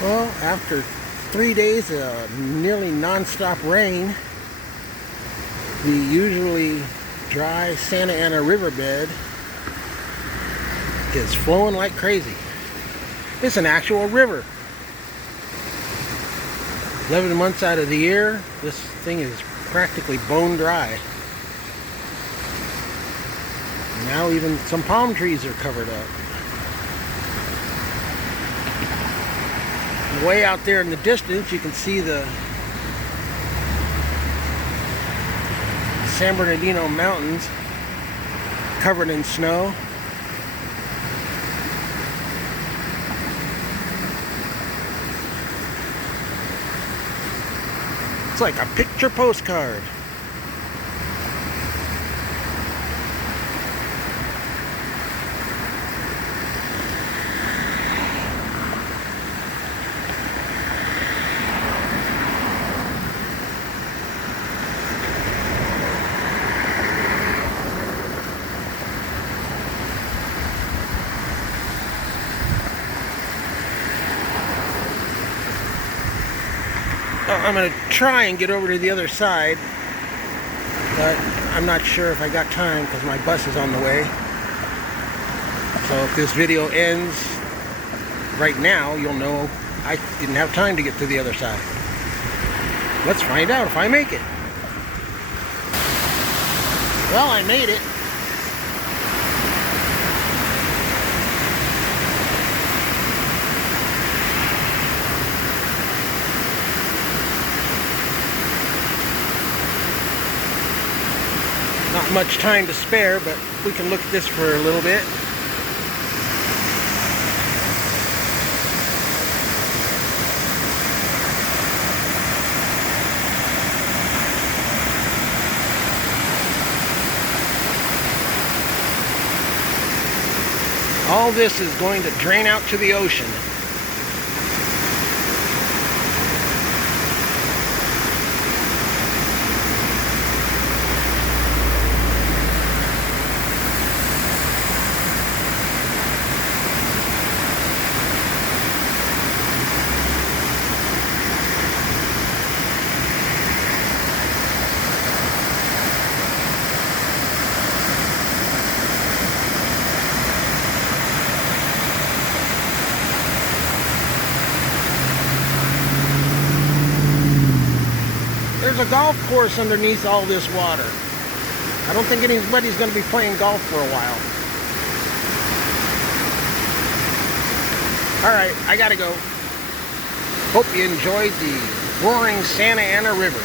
Well, after 3 days of nearly non-stop rain, the usually dry Santa Ana Riverbed is flowing like crazy. It's an actual river. 11 months out of the year, this thing is practically bone dry. Now even some palm trees are covered up. Way out there in the distance, you can see the San Bernardino Mountains covered in snow. It's like a picture postcard. I'm going to try and get over to the other side, but I'm not sure if I got time because my bus is on the way. So if this video ends right now, you'll know I didn't have time to get to the other side. Let's find out if I make it. Well, I made it. Not much time to spare, but we can look at this for a little bit. All this is going to drain out to the ocean. There's a golf course underneath all this water. I don't think anybody's going to be playing golf for a while. Alright, I gotta go. Hope you enjoyed the roaring Santa Ana River.